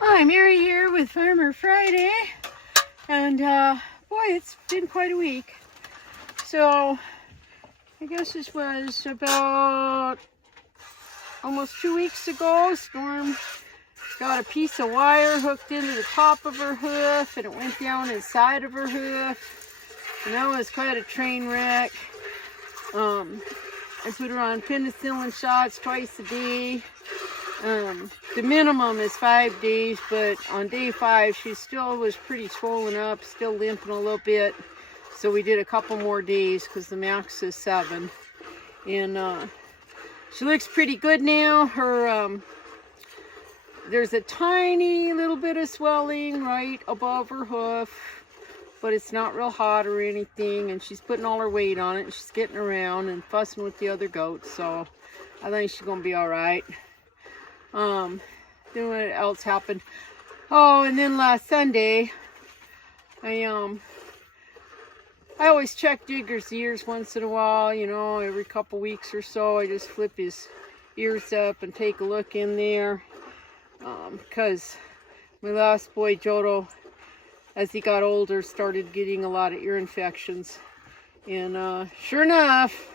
Hi, Mary here with Farmer Friday, and boy, it's been quite a week. So I guess this was about almost 2 weeks ago. Storm got a piece of wire hooked into the top of her hoof, and it went down inside of her hoof, and that was quite a train wreck. I put her on penicillin shots twice a day. The minimum is 5 days, but on day 5 she still was pretty swollen up, still limping a little bit. So we did a couple more days because the max is 7. And she looks pretty good now. Her there's a tiny little bit of swelling right above her hoof, but it's not real hot or anything, and she's putting all her weight on it, and she's getting around and fussing with the other goats, so I think she's gonna be all right. Then what else happened? Oh, and then last Sunday, I always check Digger's ears once in a while, you know, every couple weeks or so. I just flip his ears up and take a look in there, because my last boy, Jodo, as he got older, started getting a lot of ear infections. And sure enough,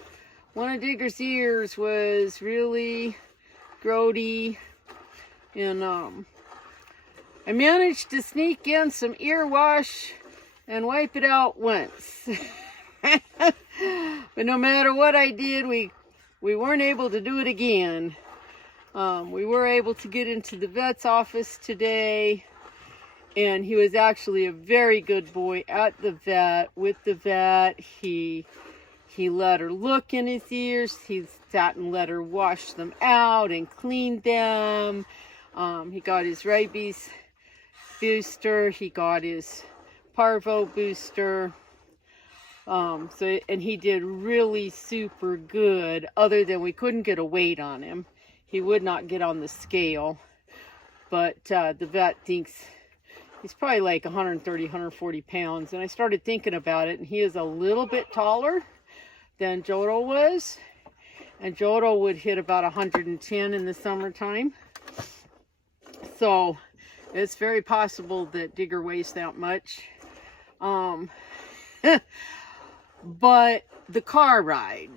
one of Digger's ears was really grody, and I managed to sneak in some ear wash and wipe it out once. But no matter what I did, we weren't able to do it again. We were able to get into the vet's office today, and he was actually a very good boy at the vet. With the vet, he let her look in his ears. He sat and let her wash them out and clean them. He got his rabies booster. He got his parvo booster. And he did really super good, other than we couldn't get a weight on him. He would not get on the scale. But the vet thinks he's probably like 130, 140 pounds. And I started thinking about it, and he is a little bit taller than Jodo was. And Jodo would hit about 110 in the summertime. So it's very possible that Digger weighs that much. But the car ride,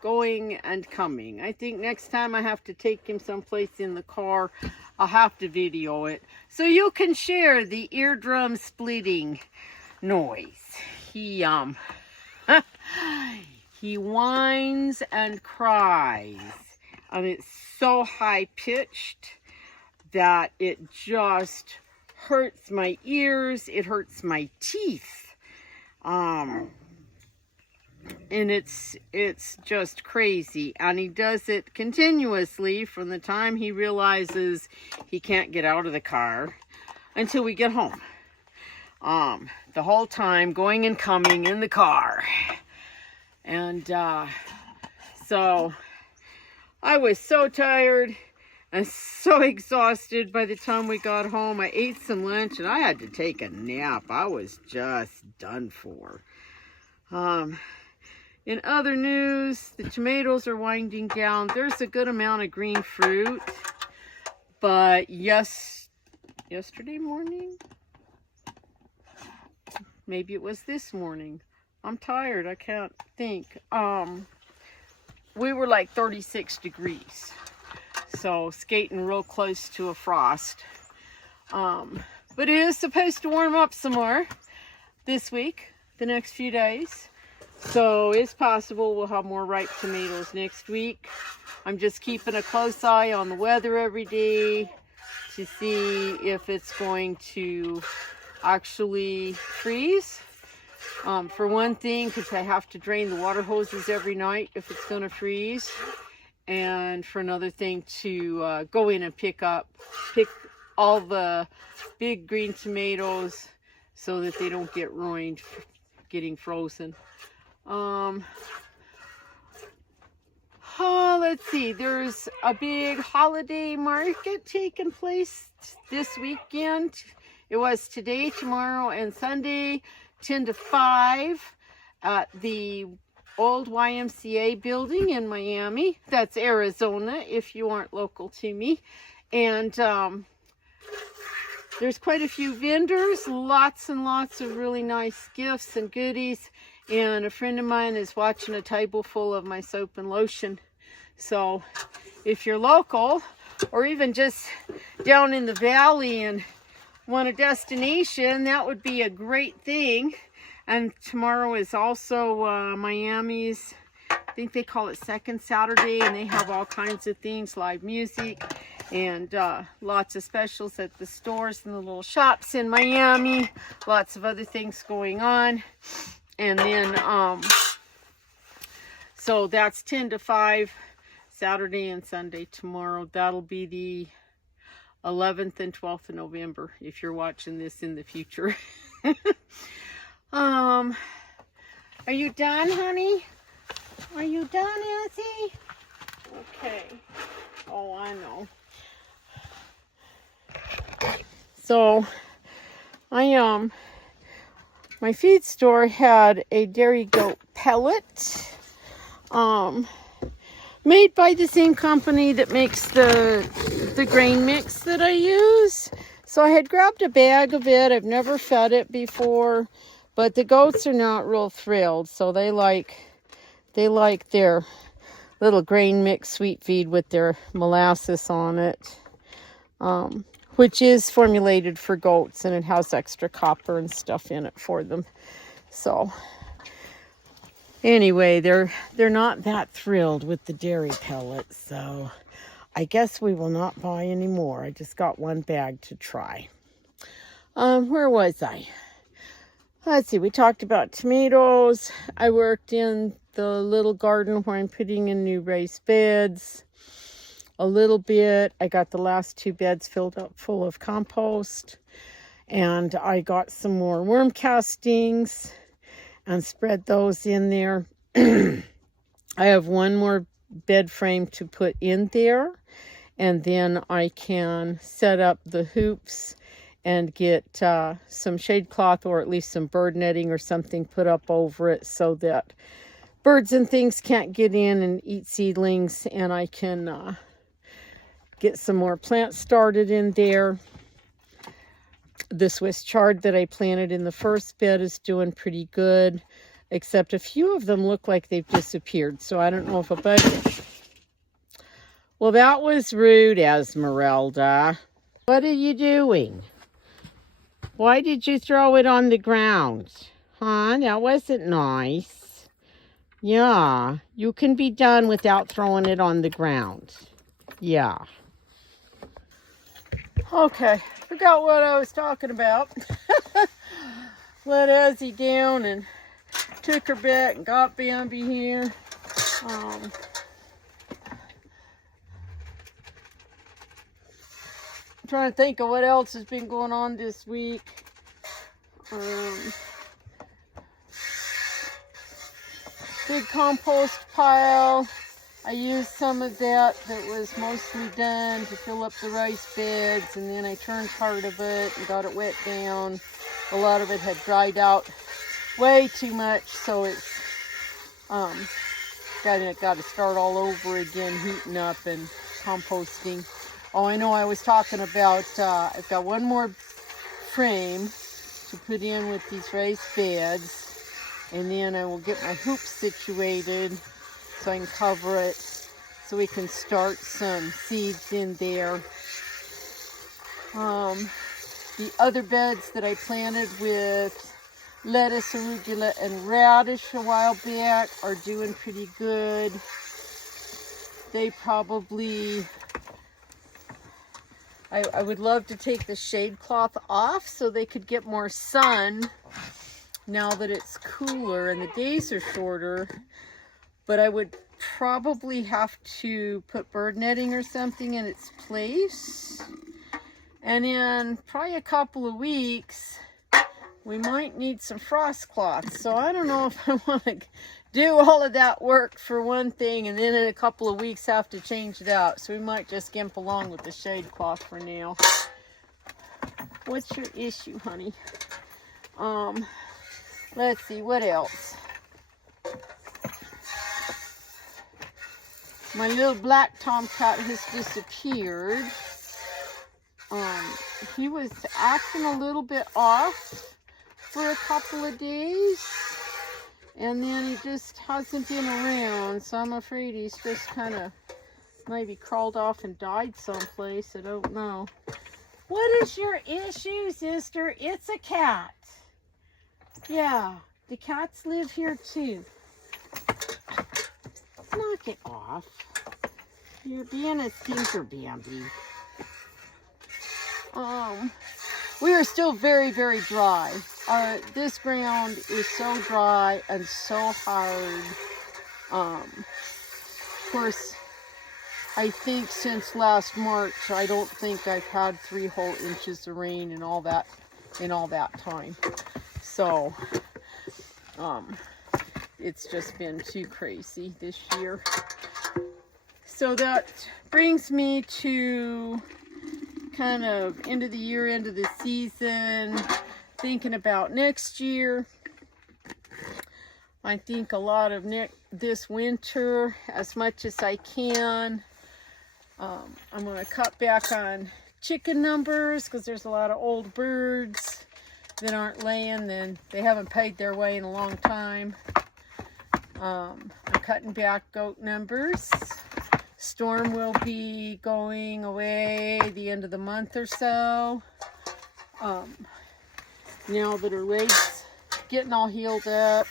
going and coming, I think next time I have to take him someplace in the car, I'll have to video it so you can share the eardrum splitting noise. He whines and cries, and it's so high pitched that it just hurts my ears. It hurts my teeth. And it's just crazy. And he does it continuously from the time he realizes he can't get out of the car until we get home. The whole time going and coming in the car. And so I was so tired and so exhausted by the time we got home. I ate some lunch and I had to take a nap. I was just done for. In other news, the tomatoes are winding down. There's a good amount of green fruit, but yesterday morning, maybe it was this morning, I'm tired, I can't think, we were like 36 degrees, so skating real close to a frost. But it is supposed to warm up some more this week, the next few days. So it's possible we'll have more ripe tomatoes next week. I'm just keeping a close eye on the weather every day to see if it's going to actually freeze. For one thing, because I have to drain the water hoses every night if it's going to freeze. And for another thing, to go in and pick all the big green tomatoes so that they don't get ruined getting frozen. Let's see, there's a big holiday market taking place this weekend. It was today, tomorrow, and Sunday, 10 to 5 at the old YMCA building in Miami. That's Arizona, if you aren't local to me. And there's quite a few vendors, lots and lots of really nice gifts and goodies. And a friend of mine is watching a table full of my soap and lotion. So if you're local or even just down in the valley and want a destination, that would be a great thing. And tomorrow is also Miami's, I think they call it Second Saturday, and they have all kinds of things, live music and lots of specials at the stores and the little shops in Miami. Lots of other things going on. And then, so that's 10 to 5, Saturday and Sunday tomorrow. That'll be the 11th and 12th of November, if you're watching this in the future. Are you done, honey? Are you done, Izzy? Okay. Oh, I know. So, my feed store had a dairy goat pellet, made by the same company that makes the grain mix that I use. So I had grabbed a bag of it. I've never fed it before, but the goats are not real thrilled. So they like their little grain mix sweet feed with their molasses on it, which is formulated for goats, and it has extra copper and stuff in it for them. So anyway, they're not that thrilled with the dairy pellets, so I guess we will not buy any more. I just got one bag to try. Where was I? Let's see, we talked about tomatoes. I worked in the little garden where I'm putting in new raised beds a little bit. I got the last 2 beds filled up full of compost, and I got some more worm castings and spread those in there. I have one more bed frame to put in there, and then I can set up the hoops and get some shade cloth, or at least some bird netting or something put up over it, so that birds and things can't get in and eat seedlings, and I can get some more plants started in there. The Swiss chard that I planted in the first bed is doing pretty good, except a few of them look like they've disappeared, so I don't know if a bug... Well, that was rude, Esmeralda. What are you doing? Why did you throw it on the ground? Huh? That wasn't nice. Yeah, you can be done without throwing it on the ground. Yeah. Okay, forgot what I was talking about. Let Ezzy down and took her back and got Bambi here. I'm trying to think of what else has been going on this week. Big compost pile. I used some of that was mostly done to fill up the rice beds, and then I turned part of it and got it wet down. A lot of it had dried out way too much, so it's got to start all over again, heating up and composting. Oh, I know I was talking about, I've got one more frame to put in with these raised beds, and then I will get my hoops situated so I can cover it, so we can start some seeds in there. The other beds that I planted with lettuce, arugula, and radish a while back are doing pretty good. They probably... I would love to take the shade cloth off so they could get more sun now that it's cooler and the days are shorter. But I would probably have to put bird netting or something in its place. And in probably a couple of weeks, we might need some frost cloth. So I don't know if I want to do all of that work for one thing and then in a couple of weeks have to change it out. So we might just gimp along with the shade cloth for now. What's your issue, honey? Let's see, what else? My little black tomcat has disappeared. he was acting a little bit off for a couple of days, and then he just hasn't been around, so I'm afraid he's just kind of maybe crawled off and died someplace. I don't know. What is your issue, sister? It's a cat. Yeah, the cats live here too. Knock it off. You're being a stinker, Bambi. We are still very, very dry. This ground is so dry and so hard. Of course, I think since last March, I don't think I've had 3 whole inches of rain in all that time. So, it's just been too crazy this year. So that brings me to kind of end of the year, end of the season, thinking about next year. I think a lot of this winter, as much as I can. I'm going to cut back on chicken numbers because there's a lot of old birds that aren't laying, and they haven't paid their way in a long time. I'm cutting back goat numbers. Storm will be going away the end of the month or so. Now that her leg's getting all healed up.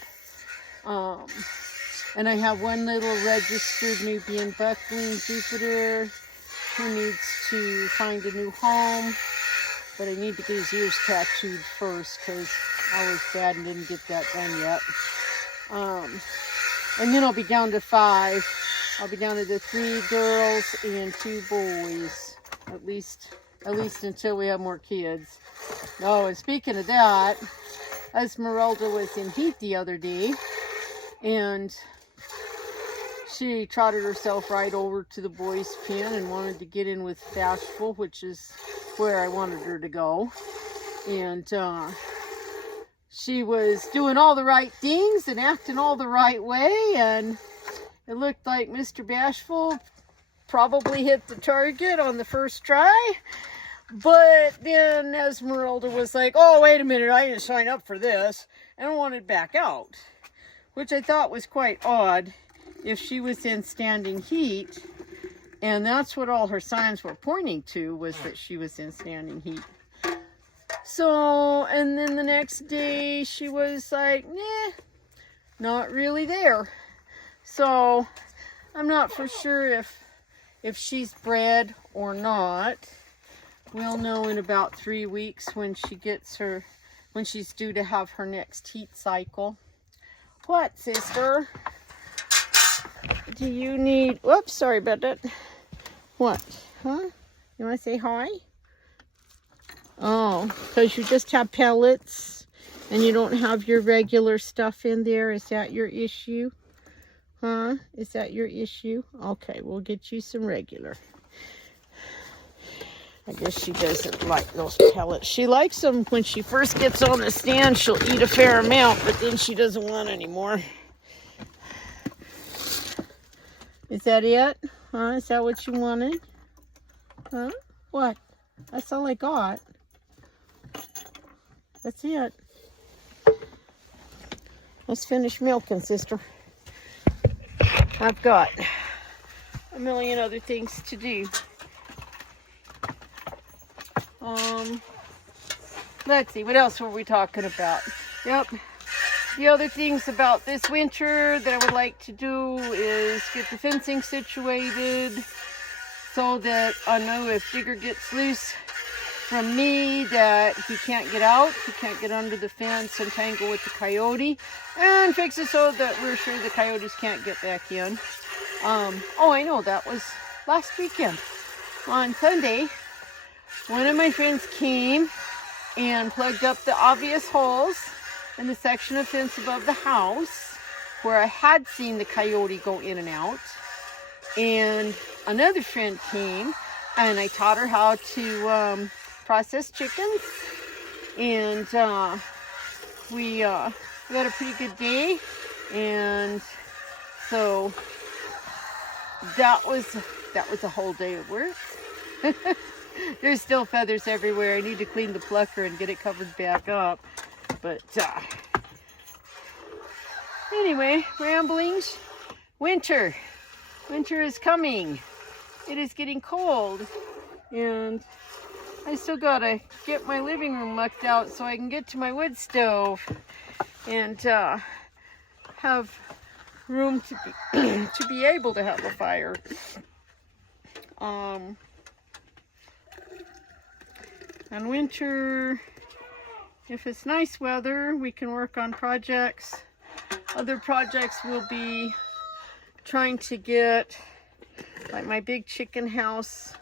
And I have one little registered Nubian buckling Jupiter who needs to find a new home. But I need to get his ears tattooed first because I was bad and didn't get that done yet. And then I'll be down to 5. I'll be down to the 3 girls and 2 boys, at least until we have more kids. Oh, and speaking of that, Esmeralda was in heat the other day, and she trotted herself right over to the boys' pen and wanted to get in with Bashful, which is where I wanted her to go. And she was doing all the right things and acting all the right way, and it looked like Mr. Bashful probably hit the target on the first try. But then Esmeralda was like, oh, wait a minute, I didn't sign up for this, and wanted back out. Which I thought was quite odd if she was in standing heat. And that's what all her signs were pointing to, was that she was in standing heat. So, and then the next day she was like, nah, not really there. So, I'm not for sure if she's bred or not. We'll know in about 3 weeks when she's due to have her next heat cycle. What, sister? Do you need, whoops, sorry about that. What, huh? You want to say hi? Oh, because you just have pellets and you don't have your regular stuff in there. Is that your issue? Huh? Is that your issue? Okay, we'll get you some regular. I guess she doesn't like those pellets. She likes them when she first gets on the stand. She'll eat a fair amount, but then she doesn't want any more. Is that it? Huh? Is that what you wanted? Huh? What? That's all I got. That's it. Let's finish milking, sister. I've got a million other things to do. Let's see, what else were we talking about? Yep. The other things about this winter that I would like to do is get the fencing situated so that I know if Digger gets loose from me that he can't get out, he can't get under the fence and tangle with the coyote, and fix it so that we're sure the coyotes can't get back in. Oh, I know, that was last weekend. On Sunday, one of my friends came and plugged up the obvious holes in the section of fence above the house where I had seen the coyote go in and out. And another friend came and I taught her how to process chickens. And we had a pretty good day. And so that was a whole day of work. There's still feathers everywhere. I need to clean the plucker and get it covered back up. But anyway, ramblings. Winter. Winter is coming. It is getting cold. And I still gotta get my living room mucked out so I can get to my wood stove and have room to be able to have a fire. And winter, if it's nice weather, we can work on projects. Other projects will be trying to get, like my big chicken house.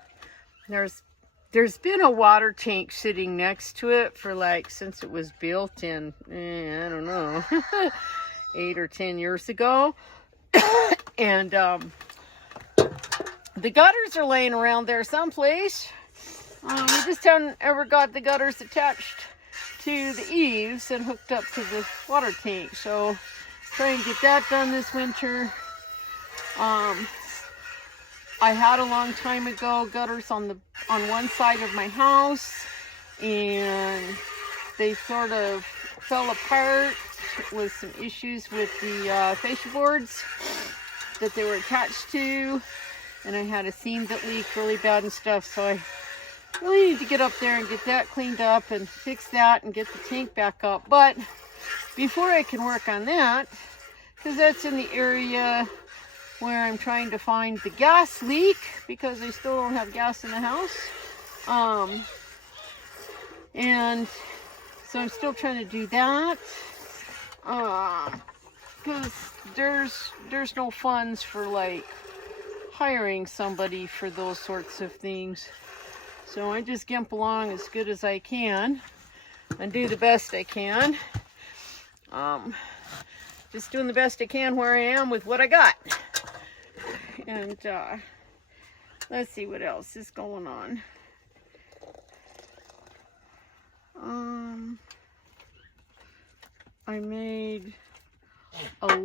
There's been a water tank sitting next to it for like since it was built in, I don't know, 8 or 10 years ago. And the gutters are laying around there someplace. We just haven't ever got the gutters attached to the eaves and hooked up to the water tank. So try and get that done this winter. I had a long time ago gutters on one side of my house, and they sort of fell apart with some issues with the fascia boards that they were attached to, and I had a seam that leaked really bad and stuff. So I really need to get up there and get that cleaned up and fix that and get the tank back up. But before I can work on that, because that's in the area where I'm trying to find the gas leak, because I still don't have gas in the house. And so I'm still trying to do that. Because there's no funds for like hiring somebody for those sorts of things. So I just gimp along as good as I can and do the best I can. Just doing the best I can where I am with what I got. And let's see what else is going on. I made a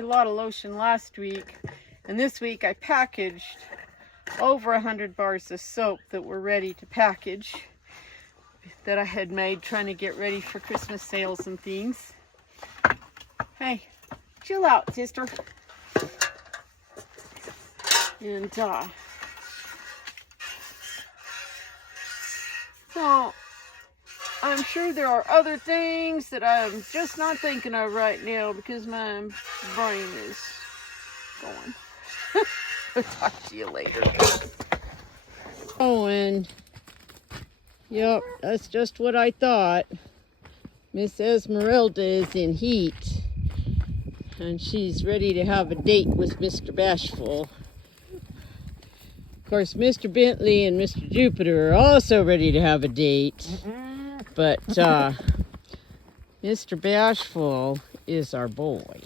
lot of lotion last week, and this week I packaged over 100 bars of soap that were ready to package, that I had made trying to get ready for Christmas sales and things. Hey, chill out, sister. And so I'm sure there are other things that I'm just not thinking of right now because my brain is going. I'll talk to you later. Oh, and yep, that's just what I thought. Miss Esmeralda is in heat, and she's ready to have a date with Mr. Bashful. Of course, Mr. Bentley and Mr. Jupiter are also ready to have a date, but Mr. Bashful is our boy.